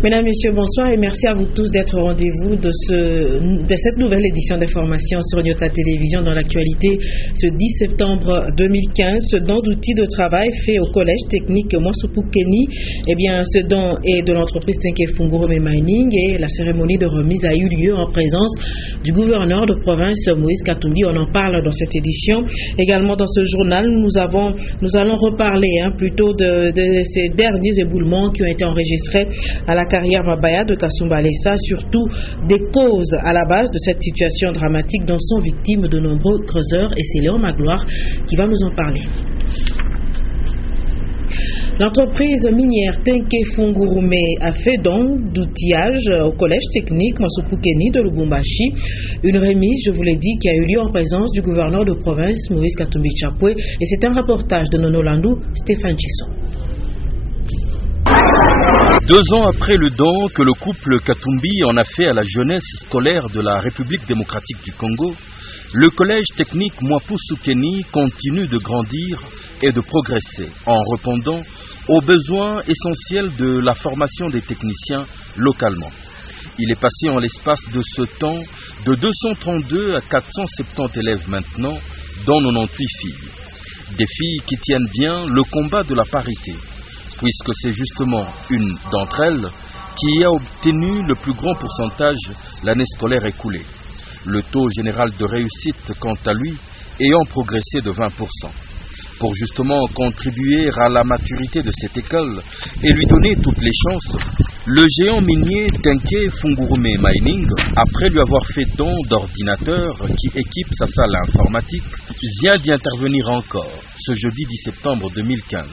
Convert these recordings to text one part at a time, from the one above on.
Mesdames, Messieurs, bonsoir et merci à vous tous d'être au rendez-vous de cette nouvelle édition d'information sur Nyota Télévision dans l'actualité ce 10 septembre 2015. Ce don d'outils de travail fait au collège technique Mwansupukeni, ce don est de l'entreprise Tenke Fungurume Mining et la cérémonie de remise a eu lieu en présence du gouverneur de province Moïse Katumbi. On en parle dans cette édition. Également dans ce journal, nous allons reparler plutôt de ces derniers éboulements qui ont été enregistrés à la carrière Mabaya de Kasumbalesa, surtout des causes à la base de cette situation dramatique dont sont victimes de nombreux creuseurs, et c'est Léon Magloire qui va nous en parler. L'entreprise minière Tenke Fungurume a fait don d'outillage au collège technique Mwansupukeni de Lubumbashi. Une remise, je vous l'ai dit, qui a eu lieu en présence du gouverneur de province Moïse Katumbi Chapwe, et c'est un reportage de Nono Landou, Stéphane Chisson. 2 ans après le don que le couple Katumbi en a fait à la jeunesse scolaire de la République démocratique du Congo, le collège technique Mwansupukeni continue de grandir et de progresser en répondant aux besoins essentiels de la formation des techniciens localement. Il est passé en l'espace de ce temps de 232 à 470 élèves maintenant, dont 98 filles. Des filles qui tiennent bien le combat de la parité, puisque c'est justement une d'entre elles qui a obtenu le plus grand pourcentage l'année scolaire écoulée. Le taux général de réussite, quant à lui, ayant progressé de 20%. Pour justement contribuer à la maturité de cette école et lui donner toutes les chances, le géant minier Tenke Fungurume Mining, après lui avoir fait don d'ordinateurs qui équipent sa salle informatique, vient d'y intervenir encore ce jeudi 10 septembre 2015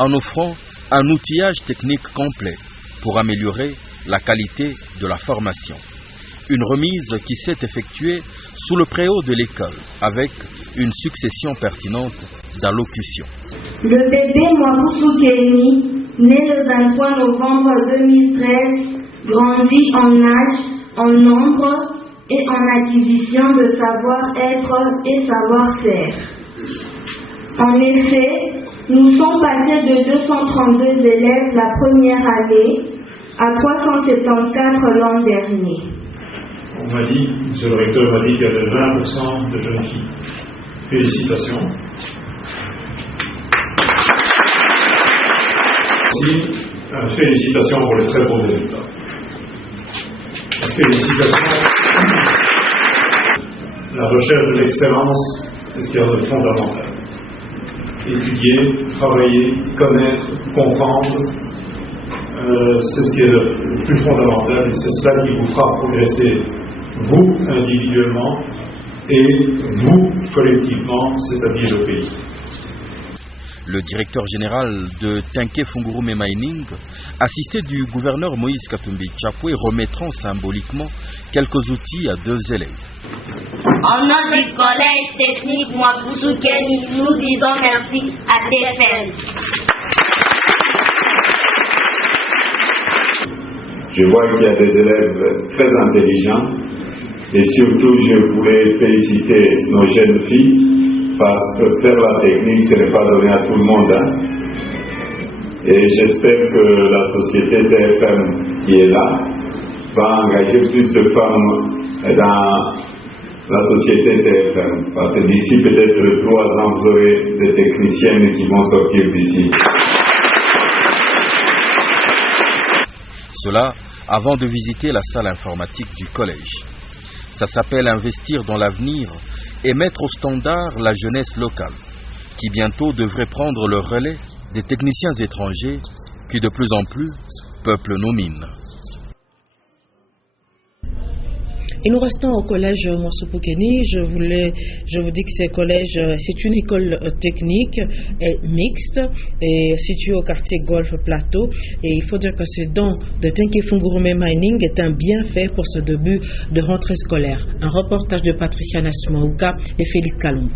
en offrant un outillage technique complet pour améliorer la qualité de la formation. Une remise qui s'est effectuée sous le préau de l'école avec une succession pertinente d'allocutions. Le bébé Mwansupukeni, né le 23 novembre 2013, grandit en âge, en nombre et en acquisition de savoir-être et savoir-faire. En effet, nous sommes passés de 232 élèves la première année à 374 l'an dernier. On m'a dit, monsieur le recteur m'a dit qu'il y avait 20% de jeunes filles. Félicitations. Aussi, félicitations pour les très beaux résultats. Félicitations. La recherche de l'excellence, c'est ce qu'il y a de fondamental. Étudier, travailler, connaître, comprendre, c'est ce qui est le plus fondamental, et c'est cela qui vous fera progresser, vous individuellement et vous collectivement, c'est-à-dire le pays. Le directeur général de Tenke Fungurume Mining, assisté du gouverneur Moïse Katumbi Chapwe, remettront symboliquement quelques outils à 2 élèves. Au nom du collège technique Mwansupukeni, nous disons merci à TFL. Je vois qu'il y a des élèves très intelligents et surtout je voulais féliciter nos jeunes filles parce que faire la technique ce n'est pas donné à tout le monde. Et j'espère que la société TFM qui est là va engager plus de femmes dans la société TFM. Parce que d'ici peut-être 3 ans vous aurez des techniciennes qui vont sortir d'ici. Cela avant de visiter la salle informatique du collège. Ça s'appelle investir dans l'avenir et mettre au standard la jeunesse locale, qui bientôt devrait prendre le relais des techniciens étrangers qui de plus en plus peuplent nos mines. Et nous restons au collège Mwansupukeni. Je vous dis que c'est une école technique mixte et située au quartier Golf Plateau. Et il faut dire que ce don de Tenke Fungurume Mining est un bienfait pour ce début de rentrée scolaire. Un reportage de Patricia Nasmauka et Félix Kalumba.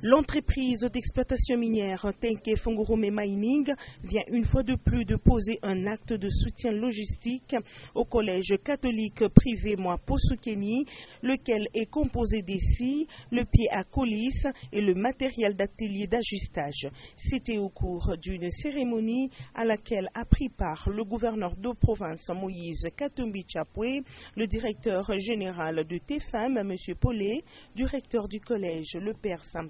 L'entreprise d'exploitation minière Tenke Fungurume Mining vient une fois de plus de poser un acte de soutien logistique au collège catholique privé Mwaposukeni, lequel est composé des scies, le pied à coulisse et le matériel d'atelier d'ajustage. C'était au cours d'une cérémonie à laquelle a pris part le gouverneur de province Moïse Katumbi Chapwe, le directeur général de TEFAM M. Paulet, du recteur du collège le père Sam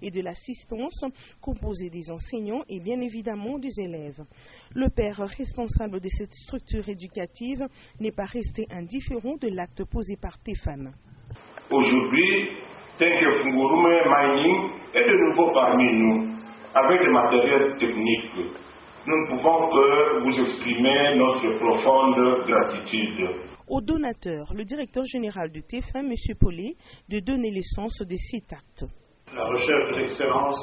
et de l'assistance composée des enseignants et bien évidemment des élèves. Le père responsable de cette structure éducative n'est pas resté indifférent de l'acte posé par TEFAM. Aujourd'hui, Tenke Fungurume Mining est de nouveau parmi nous, avec des matériels techniques. Nous ne pouvons que vous exprimer notre profonde gratitude. Au donateur, le directeur général du TEFAM, M. Paulet, de donner l'essence de cet acte. La recherche de l'excellence,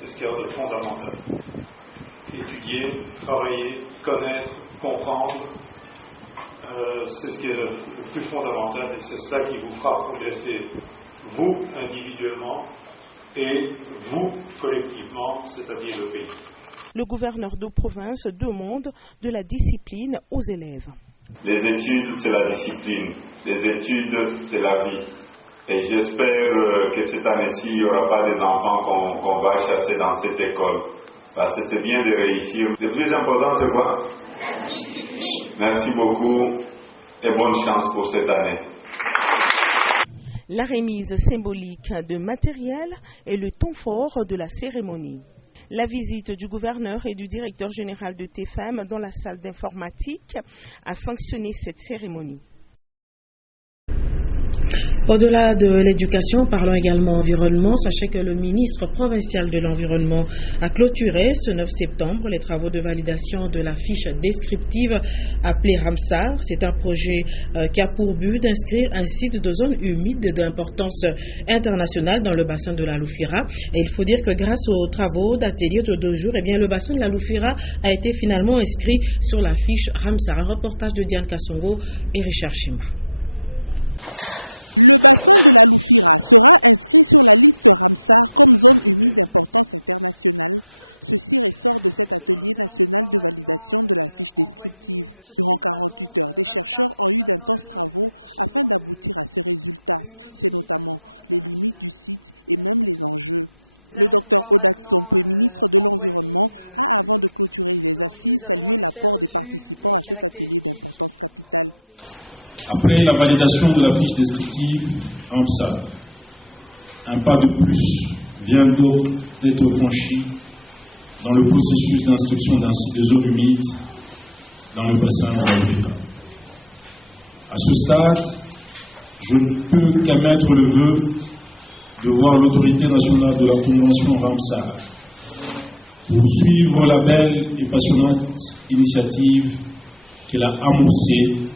c'est ce qu'il y a de fondamental. Étudier, travailler, connaître, comprendre, c'est ce qui est le plus fondamental et c'est cela qui vous fera progresser, vous individuellement et vous collectivement, c'est-à-dire le pays. Le gouverneur de province demande de la discipline aux élèves. Les études, c'est la discipline. Les études, c'est la vie. Et j'espère que cette année-ci, il n'y aura pas des enfants qu'on va chasser dans cette école. Parce que c'est bien de réussir. Le plus important, c'est quoi? Merci beaucoup et bonne chance pour cette année. La remise symbolique de matériel est le temps fort de la cérémonie. La visite du gouverneur et du directeur général de TEFAM dans la salle d'informatique a sanctionné cette cérémonie. Au-delà de l'éducation, parlons également environnement. Sachez que le ministre provincial de l'Environnement a clôturé ce 9 septembre les travaux de validation de la fiche descriptive appelée Ramsar. C'est un projet qui a pour but d'inscrire un site de zone humide d'importance internationale dans le bassin de la Loufira. Et il faut dire que grâce aux travaux d'atelier de 2 jours, le bassin de la Loufira a été finalement inscrit sur la fiche Ramsar. Un reportage de Diane Kassongo et Richard Chimba. Envoyer ce site Ramsar porte maintenant le nom très prochainement de l'Union humide d'importance internationale. Merci à tous. Nous allons pouvoir maintenant envoyer le document. Donc nous avons en effet revu les caractéristiques. Après la validation de la fiche descriptive Ramsar, un pas de plus vient donc d'être franchi dans le processus d'instruction d'un site de zone humide dans le bassin de la Loufira. À ce stade, je ne peux qu'émettre le vœu de voir l'autorité nationale de la Convention Ramsar poursuivre la belle et passionnante initiative qu'elle a amorcée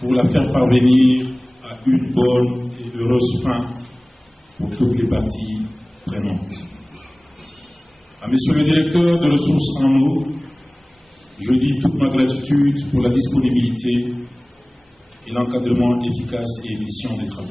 pour la faire parvenir à une bonne et heureuse fin pour toutes les parties prenantes. À Monsieur le directeur de ressources en eau, je dis toute ma gratitude pour la disponibilité et l'encadrement efficace et efficient des travaux.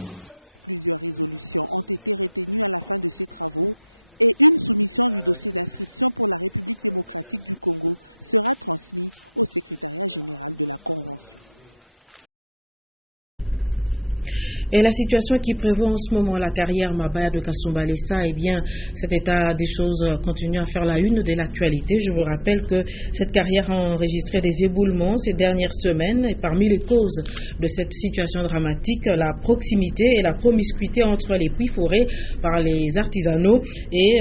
Et la situation qui prévaut en ce moment la carrière Mabaya de Kasumbalesa, cet état des choses continue à faire la une de l'actualité. Je vous rappelle que cette carrière a enregistré des éboulements ces dernières semaines et parmi les causes de cette situation dramatique, la proximité et la promiscuité entre les puits forés par les artisanaux. Et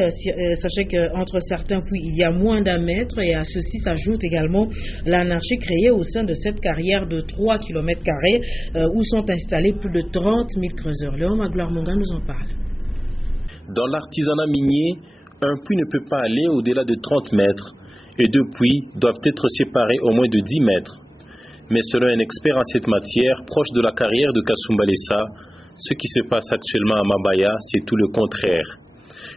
sachez qu'entre certains puits, il y a moins d'1 mètre et à ceci s'ajoute également l'anarchie créée au sein de cette carrière de 3 km² où sont installés plus de 30 000 creuseurs. Léon Magloire Monga nous en parle. Dans l'artisanat minier, un puits ne peut pas aller au-delà de 30 mètres et 2 puits doivent être séparés au moins de 10 mètres. Mais selon un expert en cette matière, proche de la carrière de Kasumbalesa, ce qui se passe actuellement à Mabaya, c'est tout le contraire.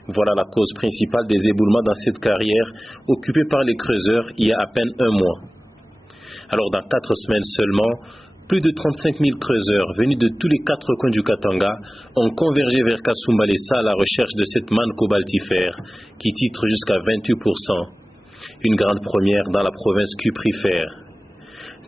Voilà la cause principale des éboulements dans cette carrière occupée par les creuseurs il y a à peine 1 mois. Alors dans 4 semaines seulement, Plus de 35 000 creuseurs venus de tous les 4 coins du Katanga ont convergé vers Kasumbalesa à la recherche de cette manne cobaltifère qui titre jusqu'à 28%. Une grande première dans la province cuprifère.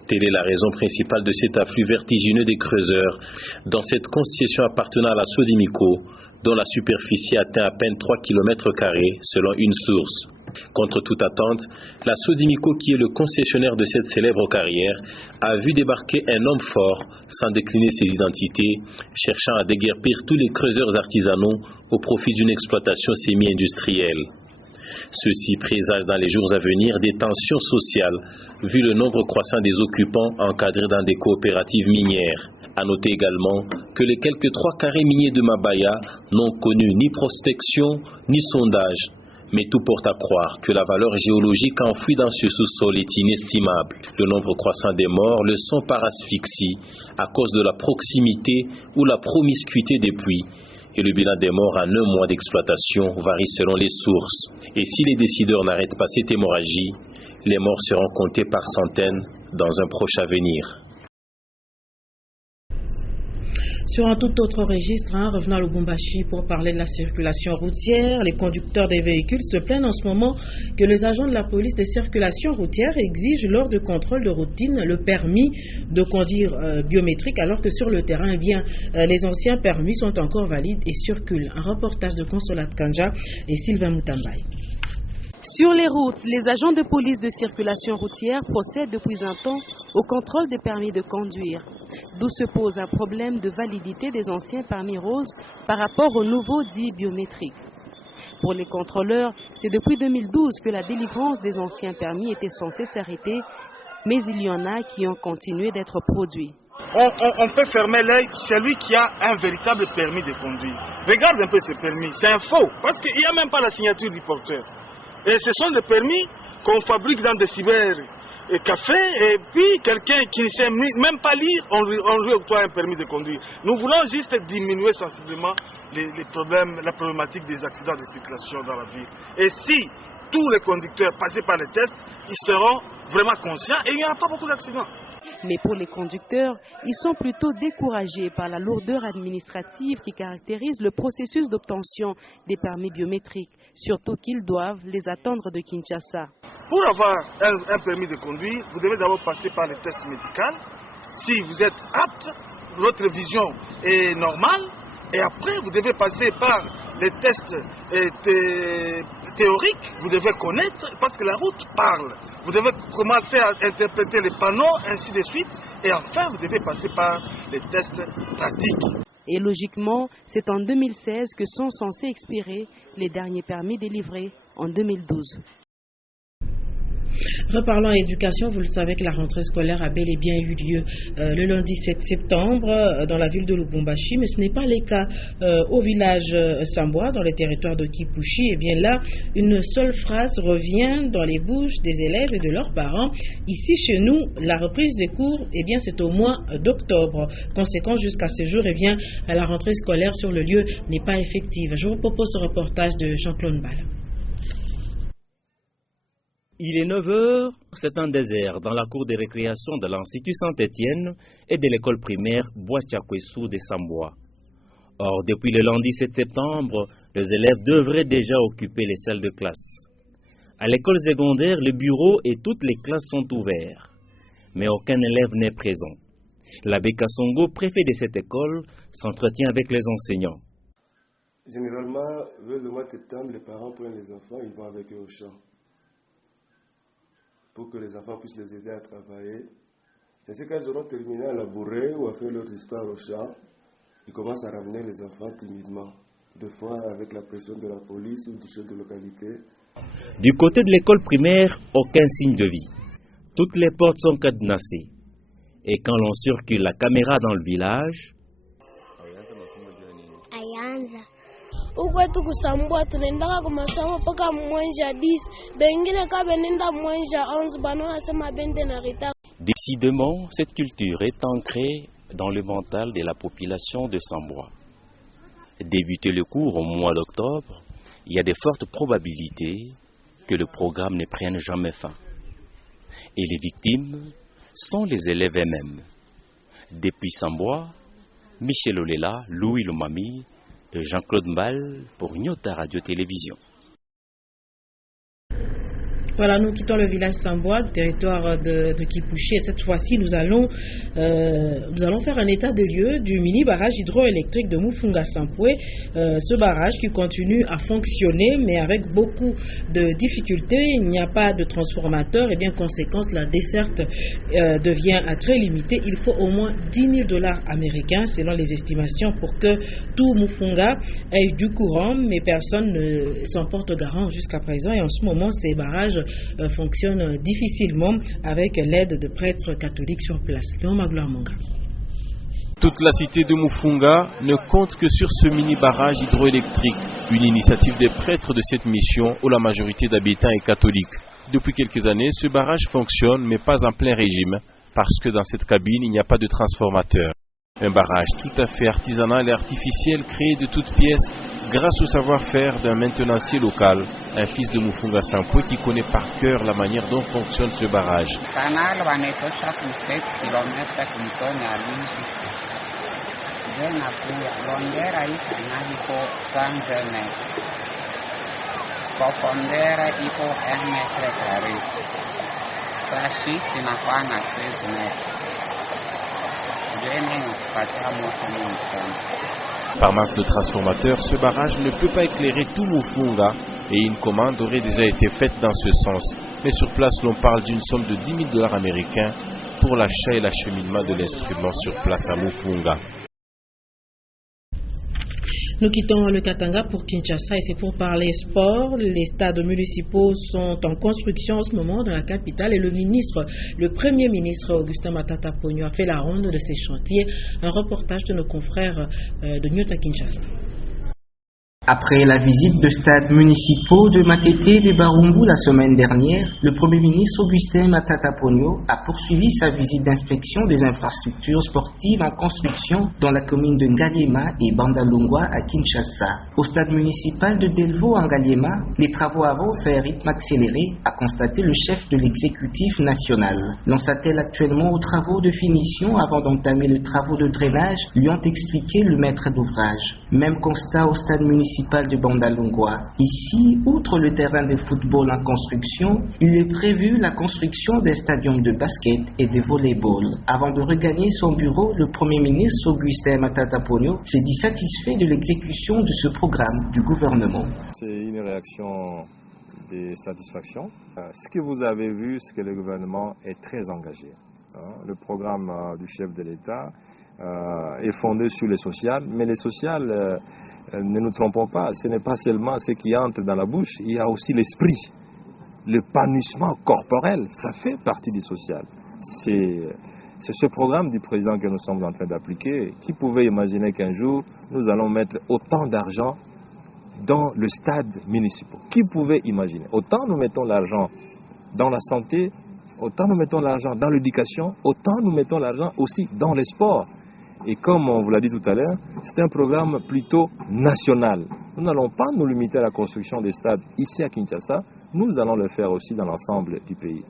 Telle est la raison principale de cet afflux vertigineux des creuseurs dans cette concession appartenant à la Sodimico, dont la superficie atteint à peine 3 km² selon une source. Contre toute attente, la Sodimico, qui est le concessionnaire de cette célèbre carrière, a vu débarquer un homme fort, sans décliner ses identités, cherchant à déguerpir tous les creuseurs artisanaux au profit d'une exploitation semi-industrielle. Ceci présage dans les jours à venir des tensions sociales, vu le nombre croissant des occupants encadrés dans des coopératives minières. À noter également que les quelques 3 carrés miniers de Mabaya n'ont connu ni prospection ni sondage. Mais tout porte à croire que la valeur géologique enfouie dans ce sous-sol est inestimable. Le nombre croissant des morts le sont par asphyxie, à cause de la proximité ou la promiscuité des puits. Et le bilan des morts en 1 mois d'exploitation varie selon les sources. Et si les décideurs n'arrêtent pas cette hémorragie, les morts seront comptés par centaines dans un proche avenir. Sur un tout autre registre, revenons à Lubumbashi pour parler de la circulation routière. Les conducteurs des véhicules se plaignent en ce moment que les agents de la police des circulations routières exigent lors de contrôles de routine le permis de conduire biométrique, alors que sur le terrain, les anciens permis sont encore valides et circulent. Un reportage de Consolat Kanja et Sylvain Moutambaye. Sur les routes, les agents de police de circulation routière procèdent depuis un temps au contrôle des permis de conduire, d'où se pose un problème de validité des anciens permis roses par rapport aux nouveaux dits biométriques. Pour les contrôleurs, c'est depuis 2012 que la délivrance des anciens permis était censée s'arrêter, mais il y en a qui ont continué d'être produits. On peut fermer l'œil, celui qui a un véritable permis de conduire. Regarde un peu ce permis, c'est un faux, parce qu'il n'y a même pas la signature du porteur. Et ce sont des permis qu'on fabrique dans des cybercafés, et puis quelqu'un qui ne sait même pas lire, on lui octroie un permis de conduire. Nous voulons juste diminuer sensiblement les problèmes, la problématique des accidents de circulation dans la ville. Et si tous les conducteurs passaient par les tests, ils seront vraiment conscients et il n'y aura pas beaucoup d'accidents. Mais pour les conducteurs, ils sont plutôt découragés par la lourdeur administrative qui caractérise le processus d'obtention des permis biométriques, surtout qu'ils doivent les attendre de Kinshasa. Pour avoir un permis de conduire, vous devez d'abord passer par les tests médicaux. Si vous êtes apte, votre vision est normale, et après vous devez passer par les tests théoriques, vous devez connaître, parce que la route parle. Vous devez commencer à interpréter les panneaux, ainsi de suite, et enfin vous devez passer par les tests pratiques. Et logiquement, c'est en 2016 que sont censés expirer les derniers permis délivrés en 2012. Reparlons éducation, vous le savez que la rentrée scolaire a bel et bien eu lieu le lundi 7 septembre dans la ville de Lubumbashi, mais ce n'est pas le cas au village Samboa, dans les territoires de Kipushi. Et bien là, une seule phrase revient dans les bouches des élèves et de leurs parents. Ici, chez nous, la reprise des cours, eh bien, c'est au mois d'octobre. Conséquence, jusqu'à ce jour, eh bien, la rentrée scolaire sur le lieu n'est pas effective. Je vous propose ce reportage de Jean-Claude Ball. Il est 9h, c'est un désert dans la cour de récréation de l'Institut Saint-Étienne et de l'école primaire Bois-Tchakwessou de Samboa. Or, depuis le lundi 7 septembre, les élèves devraient déjà occuper les salles de classe. À l'école secondaire, le bureau et toutes les classes sont ouverts, mais aucun élève n'est présent. L'abbé Kassongo, préfet de cette école, s'entretient avec les enseignants. Généralement, vers le mois de septembre, les parents prennent les enfants, ils vont avec eux au champ, pour que les enfants puissent les aider à travailler. C'est ce qu'elles auront terminé à labourer ou à faire leur histoire au champ. Ils commencent à ramener les enfants timidement, des fois avec la pression de la police ou du chef de localité. Du côté de l'école primaire, aucun signe de vie. Toutes les portes sont cadenassées. Et quand l'on circule la caméra dans le village, ukwetu kusambua tunaendaka kwa masomo mpaka mwanja 10 bengine ka benenda mwanja 11 bano nasema bende na retard. Décidément, cette culture est ancrée dans le mental de la population de Samboa. Débuter le cours au mois d'octobre, il y a de fortes probabilités que le programme ne prenne jamais fin. Et les victimes sont les élèves eux-mêmes. Depuis Samboa, Michel Olela, Louis Lomami et Jean-Claude Mbal pour Nyota Radio-Télévision. Voilà, nous quittons le village Samboa, le territoire de Kipouché, et cette fois-ci nous allons faire un état de lieu du mini-barrage hydroélectrique de Mufunga-Sampoué. Ce barrage qui continue à fonctionner, mais avec beaucoup de difficultés. Il n'y a pas de transformateur et bien conséquence, la desserte devient très limitée. Il faut au moins $10,000 américains, selon les estimations, pour que tout Mufunga ait du courant, mais personne ne s'en porte garant jusqu'à présent. Et en ce moment, ces barrages fonctionne difficilement avec l'aide de prêtres catholiques sur place. Léon Magloire Monga. Toute la cité de Mufunga ne compte que sur ce mini-barrage hydroélectrique, une initiative des prêtres de cette mission où la majorité d'habitants est catholique. Depuis quelques années, ce barrage fonctionne mais pas en plein régime parce que dans cette cabine, il n'y a pas de transformateur. Un barrage tout à fait artisanal et artificiel créé de toutes pièces grâce au savoir-faire d'un maintenancier local, un fils de Mufunga Sampoué qui connaît par cœur la manière dont fonctionne ce barrage. Par manque de transformateur, ce barrage ne peut pas éclairer tout Mufunga et une commande aurait déjà été faite dans ce sens. Mais sur place, l'on parle d'une somme de $10,000 américains pour l'achat et l'acheminement de l'instrument sur place à Mufunga. Nous quittons le Katanga pour Kinshasa et c'est pour parler sport. Les stades municipaux sont en construction en ce moment dans la capitale et le Premier ministre Augustin Matata Ponyo a fait la ronde de ces chantiers. Un reportage de nos confrères de Nyota Kinshasa. Après la visite de stades municipaux de Matete et de Barumbu la semaine dernière, le Premier ministre Augustin Matata Ponyo a poursuivi sa visite d'inspection des infrastructures sportives en construction dans la commune de Ngaliema et Bandalungwa à Kinshasa. Au stade municipal de Delvaux en Ngaliema, les travaux avancent à un rythme accéléré, a constaté le chef de l'exécutif national. L'on s'attelle actuellement aux travaux de finition avant d'entamer les travaux de drainage, lui ont expliqué le maître d'ouvrage. Même constat au stade municipal de Bandalungwa. Ici, outre le terrain de football en construction, il est prévu la construction des stadiums de basket et de volleyball. Avant de regagner son bureau, le Premier ministre Augustin Matata Ponyo s'est dit satisfait de l'exécution de ce programme du gouvernement. C'est une réaction de satisfaction. Ce que vous avez vu, c'est que le gouvernement est très engagé. Le programme du chef de l'État est fondé sur le social, mais le social, ne nous trompons pas, ce n'est pas seulement ce qui entre dans la bouche, il y a aussi l'esprit, l'épanouissement corporel, ça fait partie du social. C'est ce programme du président que nous sommes en train d'appliquer. Qui pouvait imaginer qu'un jour, nous allons mettre autant d'argent dans le stade municipal? Qui pouvait imaginer? Autant nous mettons l'argent dans la santé, autant nous mettons l'argent dans l'éducation, autant nous mettons l'argent aussi dans les sports. Et comme on vous l'a dit tout à l'heure, c'est un programme plutôt national. Nous n'allons pas nous limiter à la construction des stades ici à Kinshasa, nous allons le faire aussi dans l'ensemble du pays.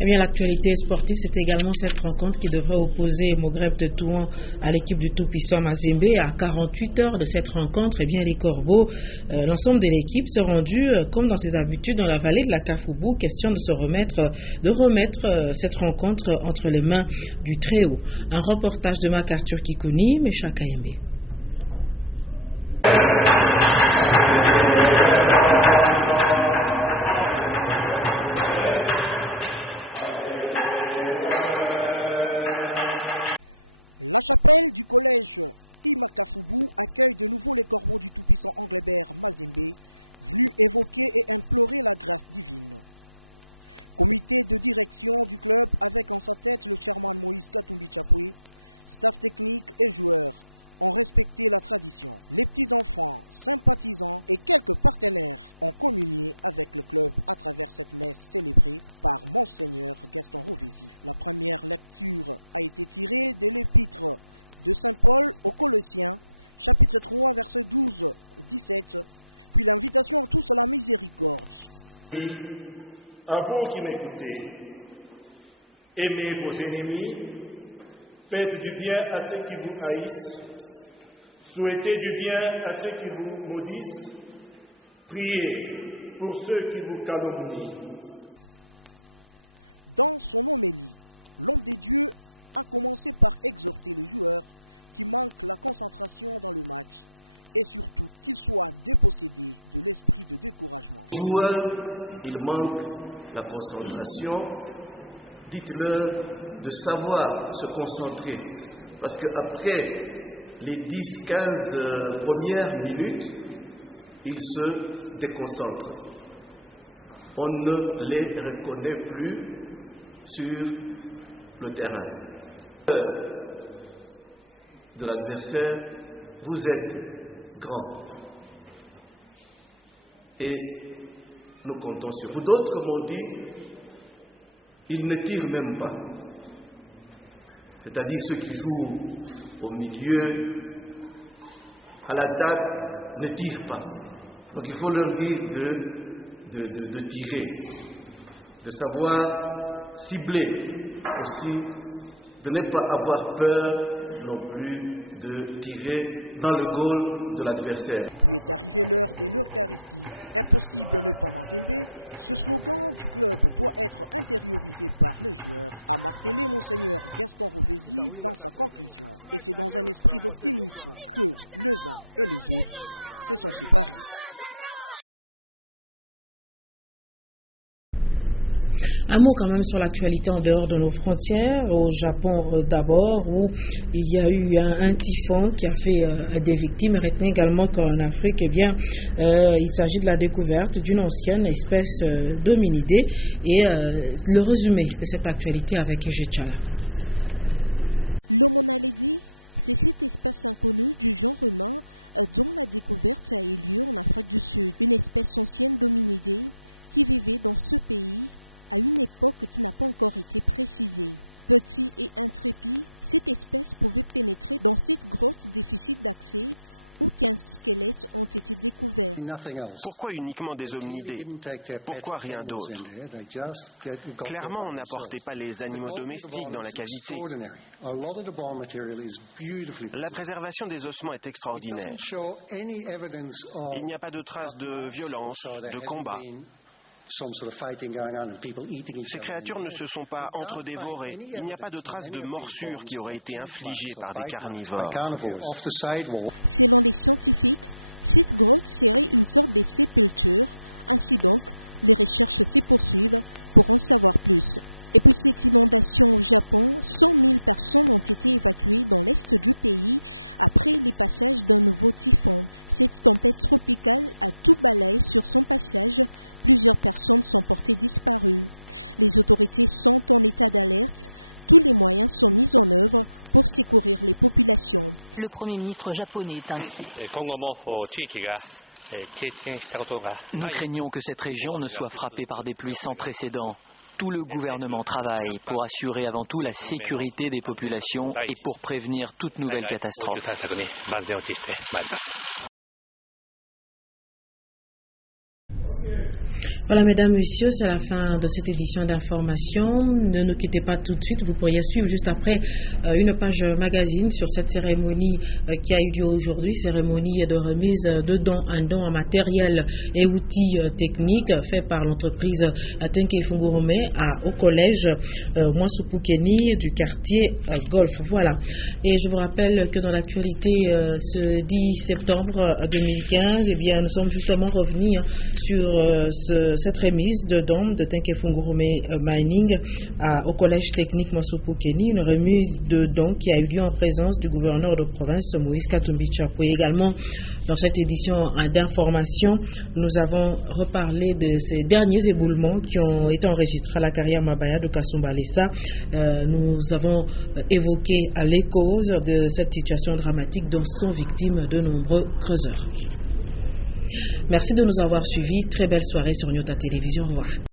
Eh bien, l'actualité sportive, c'est également cette rencontre qui devrait opposer Mogreb de Touan à l'équipe du tout-puissant Mazembe. À 48 heures de cette rencontre, eh bien, les Corbeaux, l'ensemble de l'équipe s'est rendu, comme dans ses habitudes, dans la vallée de la Kafoubou, question de remettre cette rencontre entre les mains du Très-Haut. Un reportage de MacArthur Kikouni, Mecha Kayembe. À vous qui m'écoutez, Aimez vos ennemis, faites du bien à ceux qui vous haïssent, souhaitez du bien à ceux qui vous maudissent, priez pour ceux qui vous calomnient. Il manque la concentration. Dites-leur de savoir se concentrer. Parce qu'après les 10-15 premières minutes, ils se déconcentrent. On ne les reconnaît plus sur le terrain. De l'adversaire, vous êtes grand. Et nous comptons sur vous. D'autres m'ont dit, ils ne tirent même pas. C'est-à-dire ceux qui jouent au milieu, à l'attaque, ne tirent pas. Donc il faut leur dire de tirer, de savoir cibler aussi, de ne pas avoir peur non plus de tirer dans le goal de l'adversaire. Un mot quand même sur l'actualité en dehors de nos frontières, au Japon d'abord, où il y a eu un typhon qui a fait des victimes. Retenez également qu'en Afrique, eh bien, il s'agit de la découverte d'une ancienne espèce d'hominidé. Et le résumé de cette actualité avec Ege Tchala. Pourquoi uniquement des hominidés? Pourquoi rien d'autre? Clairement, on n'apportait pas les animaux domestiques dans la cavité. La préservation des ossements est extraordinaire. Il n'y a pas de traces de violence, de combat. Ces créatures ne se sont pas entre-dévorées. Il n'y a pas de traces de morsures qui auraient été infligées par des carnivores. Le Premier ministre japonais est inquiet. Nous craignons que cette région ne soit frappée par des pluies sans précédent. Tout le gouvernement travaille pour assurer avant tout la sécurité des populations et pour prévenir toute nouvelle catastrophe. Voilà, mesdames, messieurs, c'est la fin de cette édition d'information. Ne nous quittez pas tout de suite. Vous pourriez suivre juste après une page magazine sur cette cérémonie qui a eu lieu aujourd'hui. Cérémonie de remise de dons, un don en matériel et outils techniques fait par l'entreprise Tenke Fungurume au collège Mwansupukeni du quartier Golf. Voilà. Et je vous rappelle que dans l'actualité, ce 10 septembre 2015, eh bien, nous sommes justement revenus sur cette remise de dons de Tenke Fungurume Mining au collège technique Mwansupukeni, une remise de dons qui a eu lieu en présence du gouverneur de province Moïse Katumbi Tchapwe. Également, dans cette édition d'information, nous avons reparlé de ces derniers éboulements qui ont été enregistrés à la carrière Mabaya de Kasumbalesa. Nous avons évoqué les causes de cette situation dramatique dont sont victimes de nombreux creuseurs. Merci de nous avoir suivis. Très belle soirée sur Nyota Télévision. Au revoir.